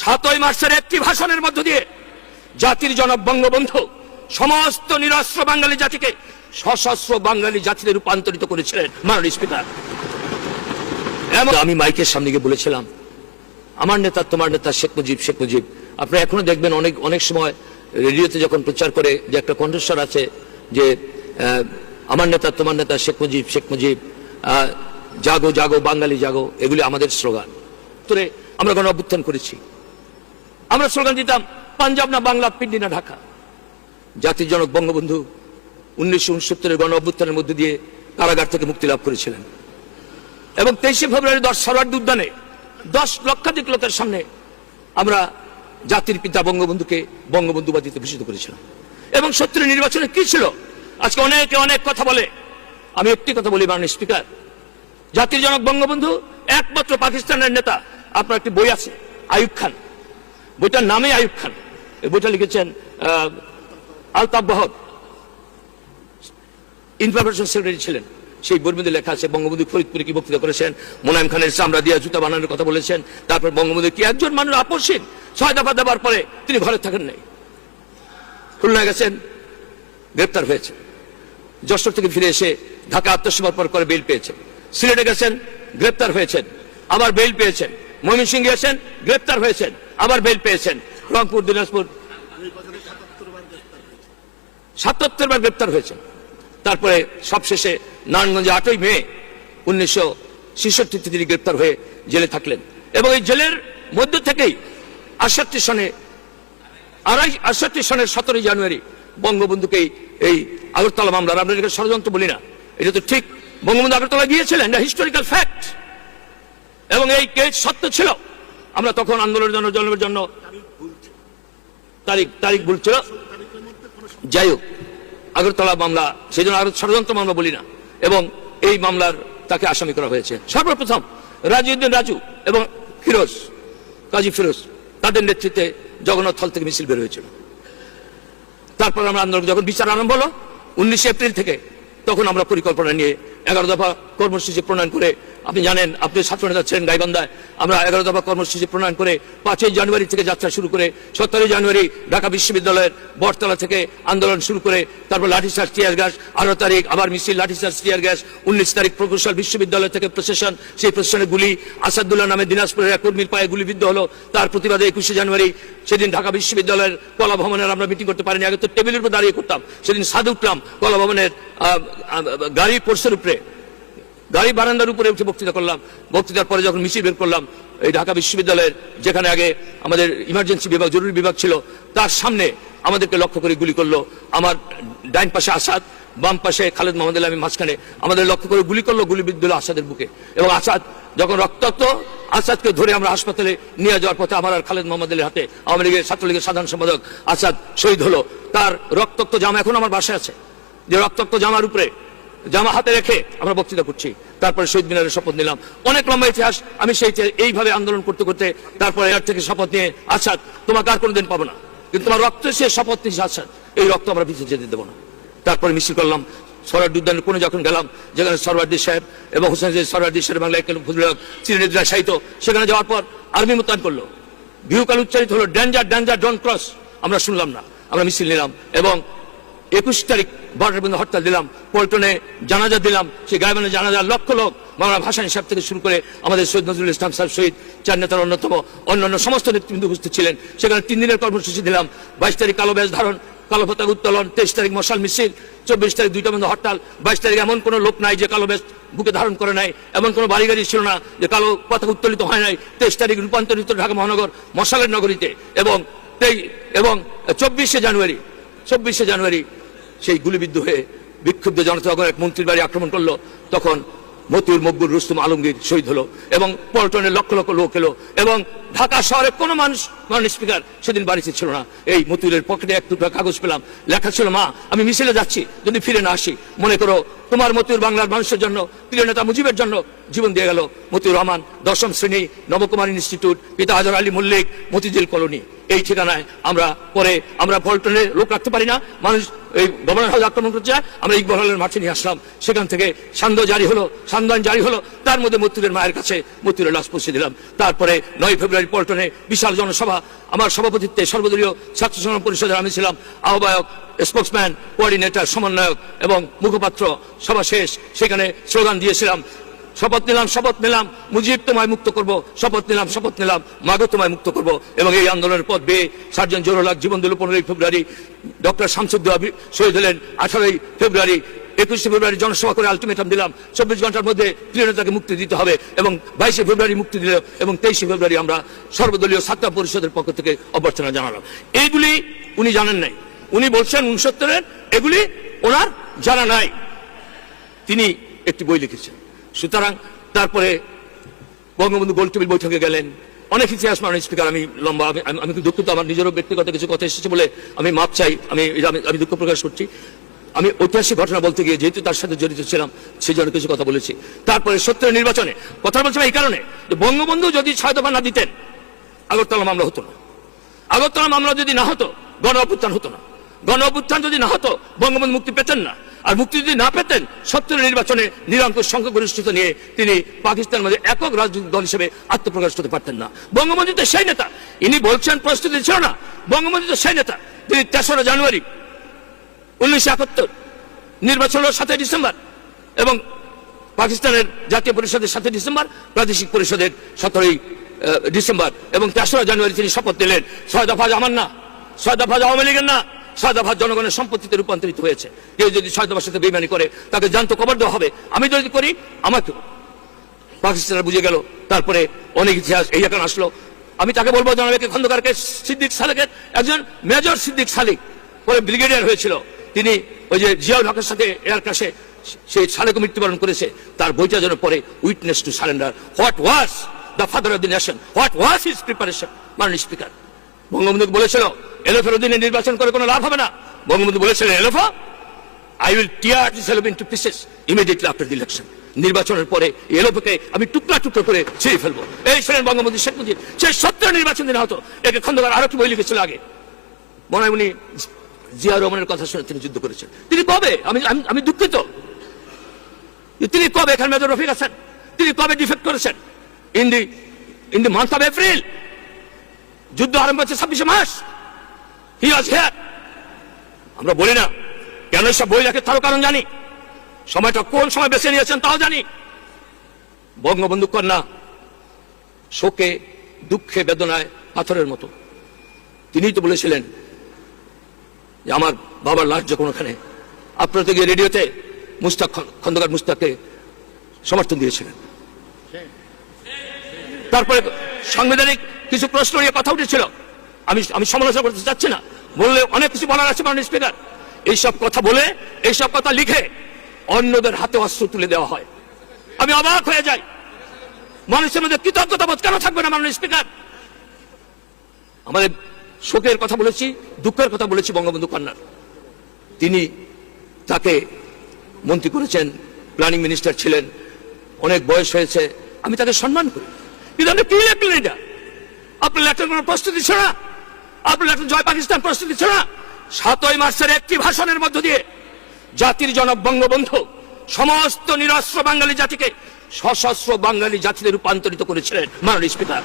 7ই মার্চের একটি ভাষণের মধ্য দিয়ে জাতির জনক বঙ্গবন্ধু সমস্ত নিরস্ত্র বাঙালি জাতিকে সশস্ত্র বাঙালি জাতিতে রূপান্তরিত করেছিলেন মাননীয় স্পিকার। আমি মাইকের সামনে গিয়ে বলেছিলাম, আমার নেতা তোমার নেতা শেখ মুজিব, শেখ মুজিব। আপনারা এখনো দেখবেন অনেক সময় রেডিওতে যখন প্রচার করে যে একটা কণ্ঠস্বর আছে যে আমার নেতা তোমার নেতা শেখ মুজিব, শেখ মুজিব, জাগো জাগো বাঙালি জাগো, এগুলি আমাদের স্লোগান। তোরে আমরা গণ অভ্যুত্থান করেছি, আমরা স্লোগান দিতাম পাঞ্জাব না বাংলা, পিন্ডি না ঢাকা। জাতির জনক বঙ্গবন্ধু 1969 গণ অভ্যুত্থানের মধ্যে দিয়ে কারাগার থেকে মুক্তি লাভ করেছিলেন এবং 23শে ফেব্রুয়ারি সরওয়ার্দী উদ্যানে 10 লক্ষাধিক লোকের সামনে আমরা জাতির পিতা বঙ্গবন্ধুকে বঙ্গবন্ধুবাদীতে ভূষিত করেছিলাম। এবং 70 নির্বাচনে কি ছিল? আজকে অনেকে অনেক কথা বলে, আমি একটি কথা বলি মাননীয় স্পিকার, জাতির জনক বঙ্গবন্ধু একমাত্র পাকিস্তানের নেতা। আপনার একটি বই আছে আইয়ুব খান, বইটার নামে আইয়ুব খান, এই বইটা লিখেছেন আলতাফ বহর, ইনফরমেশন সেক্রেটারি ছিলেন। সেই বইয়ের মধ্যে লেখা আছে বঙ্গবন্ধু ফরিদপুরে কি বক্তৃতা করেছেন, মোনায়েম খানের চামড়া দিয়ে জুতা বানানোর কথা বলেছেন। তারপর বঙ্গবন্ধু কি একজন মানুষ আপসহীন 6 দফা দেওয়ার পরে তিনি ঘরে থাকেন নাই, খুলনা গেছেন, গ্রেপ্তার হয়েছে, যশোর থেকে ফিরে এসে ঢাকা আত্মসমর্পণ করে বেল পেয়েছেন, সিলেটে গেছেন, গ্রেপ্তার হয়েছেন, আবার বেল পেয়েছেন, ময়মনসিংহে গেছেন, গ্রেপ্তার হয়েছেন, আবার বেল পেয়েছেন, রংপুর দিনাজপুর 77 বার গ্রেপ্তার হয়েছেন। তারপরে সবশেষে নারায়ণগঞ্জে 8ই মে 1966 তিনি গ্রেপ্তার হয়ে জেলে থাকলেন। এবং এই জেলের মধ্য থেকেই 68 সনের 17 জানুয়ারি বঙ্গবন্ধুকে এই আগরতলা মামলার, আমরা এটাকে ষড়যন্ত্র বলি না, এটা তো ঠিক, বঙ্গবন্ধু আগরতলা গিয়েছিলেন, এটা হিস্টোরিক্যাল ফ্যাক্ট এবং এই কেস সত্য ছিল। আমরা তখন আন্দোলনের জন্য তারিখ ভুল ছিল, যাই হোক আগরতলা মামলা, সেই জন্য ষড়যন্ত্র মামলা বলি না। এবং এই মামলার তাকে আসামি করা হয়েছে। সর্বপ্রথম রাজিউদ্দিন রাজু এবং কাজী ফিরোজ তাদের নেতৃত্বে জগন্নাথ হল থেকে মিছিল বের হয়েছিল। তারপর আমরা আন্দোলন যখন বিচার আরম্ভ হলো 19 এপ্রিল থেকে, তখন আমরা পরিকল্পনা নিয়ে 11 দফা কর্মসূচি প্রণয়ন করে, আপনি জানেন, আপনি ছাত্র নেতা ছিলেন গাইবান্ধায়, আমরা 11 দফা কর্মসূচি প্রণয়ন করে 5ই জানুয়ারি থেকে যাত্রা শুরু করে 17 জানুয়ারি ঢাকা বিশ্ববিদ্যালয়ের বটতলা থেকে আন্দোলন শুরু করে, তারপর লাঠিচার্জ, টিয়ার গ্যাস, 18 তারিখ আবার মিছিল, লাঠিচার্জ, টিয়ার গ্যাস, 19 তারিখ প্রকৌশল বিশ্ববিদ্যালয় থেকে প্রশাসন, সেই প্রশাসনে গুলি, আসাদুল্লাহ নামে দিনাজপুরের এক কর্মীর পায়ে গুলিবিদ্ধ হলো। তার প্রতিবাদে 21শে জানুয়ারি সেদিন ঢাকা বিশ্ববিদ্যালয়ের কলা ভবনের আমরা মিটিং করতে পারিনি, আগে তো টেবিলের উপর দাঁড়িয়ে করতাম, সেদিন সাদে উঠলাম কলা ভবনের গাড়ি পোর্সের উপরে, গাড়ি বারান্দার উপরে উঠে বক্তৃতা করলাম। বক্তৃতার পরে যখন মিছিল বের করলাম এই ঢাকা বিশ্ববিদ্যালয়ের, যেখানে আগে আমাদের ইমার্জেন্সি বিভাগ, জরুরি বিভাগ ছিল, তার সামনে আমাদেরকে লক্ষ্য করে গুলি করলো। আমার ডাইন পাশে আসাদ, বাম পাশে খালেদ মোহাম্মদ আলী, আমি মাঝখানে, আমাদের লক্ষ্য করে গুলি করলো, গুলিবিদ্ধ হলো আসাদের বুকে। এবং আসাদ যখন রক্তাক্ত, আসাদকে ধরে আমরা হাসপাতালে নিয়ে যাওয়ার পথে আমার আর খালেদ মোহাম্মদ আলীর হাতে, আওয়ামী লীগের ছাত্রলীগের সাধারণ সম্পাদক আসাদ শহীদ হলো। তার রক্তাক্ত জামা এখন আমার বাসায় আছে, যে রক্তাক্ত জামার উপরে জামা হাতে রেখে আমরা বক্তৃতা করছি। তারপরে শহীদ মিনারের শপথ নিলাম। অনেক লম্বা ইতিহাস, আমি এইভাবে আন্দোলন করতে করতে তারপরে এর থেকে শপথ নিয়ে, আসাদ তোমাকে আর কোনোদিন পাবো না, কিন্তু তোমার রক্ত সে শপথ নিয়েছে, আসাদ এই রক্ত আমরা পিছিয়ে যেতে দেবো না। তারপরে মিছিল করলাম, সরওয়ার্দী উদ্যানের কোণে যখন গেলাম, যেখানে সরওয়ার্দী সাহেব এবং হোসেন সরওয়ার্দী সাহেব বাংলা চিরনিদ্রা সাহিত্য, সেখানে যাওয়ার পর আর্মি মোতায়েন করলো, ভিউকাল উচ্চারিত হলো, ডেঞ্জার ডেঞ্জার ডোন্ট ক্রস। আমরা শুনলাম না, আমরা মিছিল নিলাম এবং 21 তারিখ বর্ডার বন্ধ হরতাল দিলাম, পল্টনে জানাজা দিলাম, সেই গাইবান্ধা জানাজা লক্ষ লোক, মাওলানা ভাসানী সাহেব থেকে শুরু করে আমাদের সৈয়দ নজরুল ইসলাম সাহেব শহীদ, চার নেতার অন্যতম, অন্যান্য সমস্ত নেতৃবৃন্দ উপস্থিত ছিলেন। সেখানে 3 দিনের কর্মসূচি দিলাম। 22 তারিখ কালো ব্যাজ ধারণ, কালো পতাকা উত্তোলন, 23 তারিখ মশাল মিছিল, 24 তারিখ 2টা বন্ধ হরতাল। 22 তারিখ এমন কোনো লোক নাই যে কালো ব্যাজ বুকে ধারণ করে নাই, এমন কোনো বাড়ি গাড়ি ছিল না যে কালো পতাকা উত্তোলিত হয় নাই। 23 তারিখ রূপান্তরিত ঢাকা মহানগর মশালের নগরীতে। এবং 24শে জানুয়ারি সেই গুলিবিদ্ধ হয়ে বিক্ষুব্ধ জনতা যখন এক মন্ত্রীর বাড়ি আক্রমণ করলো, তখন মতিউর মকবুল রুস্তম আলমগীর শহীদ হলো এবং পল্টনের লক্ষ লক্ষ লোক এলো। এবং ঢাকা শহরে কোনো মানুষ, মাননীয় স্পিকার, সেদিন বাড়িতে ছিল না। এই মতিউরের পকেটে এক টুকরা কাগজ পেলাম, লেখা ছিল, মা আমি মিছিলে যাচ্ছি, যদি ফিরে না আসি মনে করো তোমার মতিউর বাংলার মানুষের জন্য, প্রিয় নেতা মুজিবের জন্য জীবন দিয়ে গেল মতিউর রহমান, 10ম শ্রেণী, নবকুমার ইনস্টিটিউট, পিতা হাজার আলী মল্লিক, মতিঝিল কলোনি। এই ঠিকানায় আমরা পল্টনে লোক রাখতে পারি না, মানুষ এই গভর্নর হাউস আক্রমণ করতে যায়, আমরা ইকবাল হলের মাঠে নিয়ে আসলাম। সেখান থেকে সান্দান জারি হলো, তার মধ্যে মতিউরের মায়ের কাছে মতিউরের লাশ পৌঁছে দিলাম। তারপরে 9 ফেব্রুয়ারি ফেব্রুয়ারি পল্টনে বিশাল জনসভা, আমার সভাপতিত্বে সর্বদলীয় ছাত্র সংগ্রাম পরিষদের আমি ছিলাম আহ্বায়ক, স্পোকসম্যান, কোঅর্ডিনেটর, সমন্বয়ক এবং মুখপাত্র। সভা শেষ, সেখানে স্লোগান দিয়েছিলাম, শপথ নিলাম মুজিব তোমায় মুক্ত করব, শপথ নিলাম মাগো তোমায় মুক্ত করব। এবং এই আন্দোলনের পথ বেয়ে সার্জেন্ট জহুরুল হক জীবন দিল 15 ফেব্রুয়ারি, ডক্টর শামসুদ্দৌলা শহীদ হলেন 18 ফেব্রুয়ারি। 21 ফেব্রুয়ারি জনসভা করে আলটিমেটাম দিলাম 24 ঘন্টার মধ্যে প্রিয় নেতাকে মুক্তি দিতে হবে, এবং 22 ফেব্রুয়ারি মুক্তি দিল, এবং 23 ফেব্রুয়ারি আমরা সর্বদলীয় ছাত্র পরিষদের পক্ষ থেকে অভ্যর্থনা জানালাম। এইগুলি উনি জানেন নাই, উনি বলছেন 69-এর, এগুলি ওনার জানা নাই। তিনি একটি বই লিখেছেন। সুতরাং তারপরে বঙ্গবন্ধু গোলটেবিল বৈঠকে গেলেন, অনেক ইতিহাস মাননীয় স্পিকার, আমি লম্বা, আমি দুঃখিত, আমার নিজেরও ব্যক্তিগত কিছু কথা এসেছে বলে আমি মাপ চাই, আমি দুঃখ প্রকাশ করছি। আমি ঐতিহাসিক ঘটনা বলতে গিয়ে যেহেতু তার সাথে জড়িত ছিলাম সেই জন্য কিছু কথা বলেছি। তারপরে 70-এর নির্বাচনে কথা বলছিলাম এই কারণে যে বঙ্গবন্ধু যদি 6 দফা না দিতেন আগরতলা মামলা হতো না, আগরতলা মামলা যদি না হতো গণ অভ্যুত্থান হতো না, গণ অভ্যুত্থান যদি না হতো বঙ্গবন্ধু মুক্তি পেতেন না, আর মুক্তি যদি না পেতেন 70-এর নির্বাচনে নিরঙ্কুশ সংখ্যাগরিষ্ঠতা নিয়ে তিনি পাকিস্তানের মধ্যে একক রাজনৈতিক দল হিসেবে আত্মপ্রকাশ করতে পারতেন না। বঙ্গবন্ধু তো সেই নেতা, ইনি বলছেন প্রস্তুতি ছিল না, বঙ্গবন্ধু তো সেই নেতা। তিনি 3রা জানুয়ারি 1971 নির্বাচন হল 7 ডিসেম্বর, এবং পাকিস্তানের জাতীয় পরিষদের 7 ডিসেম্বর, প্রাদেশিক পরিষদের 17 ডিসেম্বর, এবং 3রা জানুয়ারি তিনি শপথ নিলেন 6 দফা আমার না, 6 দফা আওয়ামী লীগের না, 6 দফা জনগণের সম্পত্তিতে রূপান্তরিত হয়েছে। কেউ যদি 6 দফার সাথে বেইমানি করে তাকে জ্যান্ত কবর দেওয়া হবে, আমি যদি করি আমাকেও। পাকিস্তানের বুঝে গেল। তারপরে অনেক ইতিহাস এই এখন আসলো। আমি তাকে বলবো জনাবেকে খন্দকারকে, সিদ্দিক সালেকের একজন মেজর সিদ্দিক সালেক, পরে ব্রিগেডিয়ার হয়েছিল, তিনি ওই যে জিয়াউল হকের সাথে এয়ার ক্রাশে সেই সালেকও মৃত্যুবরণ করেছে। তার বইটা যেন পরে witness to surrender, what was the father of the nation, what was his preparation. মাননীয় স্পিকার, বঙ্গবন্ধু বলেছিল এলএফের অধীনে নির্বাচন করে কোনো লাভ হবে না। বঙ্গবন্ধু বলেছিলেন LF, I will tear this LF into pieces immediately after the election. নির্বাচনের পরে এলএফকে আমি টুকরা টুকরো করে ছিঁড়ে ফেলবো। এই ছিলেন বঙ্গবন্ধু শেখ মুজিব। সেই 70 নির্বাচন দিন হতো। একে খন্দকার আরো কি বই লিখেছিল আগে, মনে হয় উনি জিয়া রহমানের কথা শুনে তিনি যুদ্ধ করেছেন। তিনি কবে, আমি দুঃখিত, তিনি কবে, এখানে মেজর রফিক আছেন, তিনি কবে ডিফেক্ট করেছেন? In the month of April, যুদ্ধ আরম্ভ হচ্ছে 26 মাস, হি ওয়াজ হিয়ার। আমরা বলি না কেন সব বই রাখে, তারও কারণ জানি, সময়টা কোন সময় বেছে নিয়েছেন তাও জানি। বঙ্গবন্ধু কন্যা শোকে, দুঃখে, বেদনায় পাথরের মতো। তিনিই তো বলেছিলেন যে আমার বাবার লাশ যখন ওখানে, আপনারা তো গিয়ে রেডিওতে মুস্তাক, খন্দকার মুস্তাককে সমর্থন দিয়েছিলেন। তারপরে সাংবিধানিক কিছু প্রশ্ন নিয়ে কথা উঠেছিল, আমি সমালোচনা করতে চাচ্ছি না, বললে অনেক কিছু বলার আছে মাননীয় স্পিকার। এইসব কথা বলে, এইসব কথা লিখে অন্যদের হাতে অস্ত্র তুলে দেওয়া হয়। আমি অবাক হয়ে যাই, মানুষের মধ্যে কৃতজ্ঞতা বোধ কেন থাকবে না মাননীয় স্পিকার? আমাদের শোকের কথা বলেছি, দুঃখের কথা বলেছি বঙ্গবন্ধু কন্যার। তিনি তাকে মন্ত্রী করেছেন, প্ল্যানিং মিনিস্টার ছিলেন, অনেক বয়স হয়েছে, আমি তাকে সম্মান করি। কিন্তু আপনি কি লেখলেন এটা? আপনার লেখার কোনো প্রস্তুতি ছিল না, আপনার লেখার জয় পাকিস্তান প্রস্তুতি ছিল না। 7ই মার্চের একটি ভাষণের মধ্য দিয়ে জাতির জনক বঙ্গবন্ধু সমস্ত নিরস্ত্র বাঙালি জাতিকে সশস্ত্র বাঙালি জাতিতে রূপান্তরিত করেছিলেন মাননীয় স্পিকার।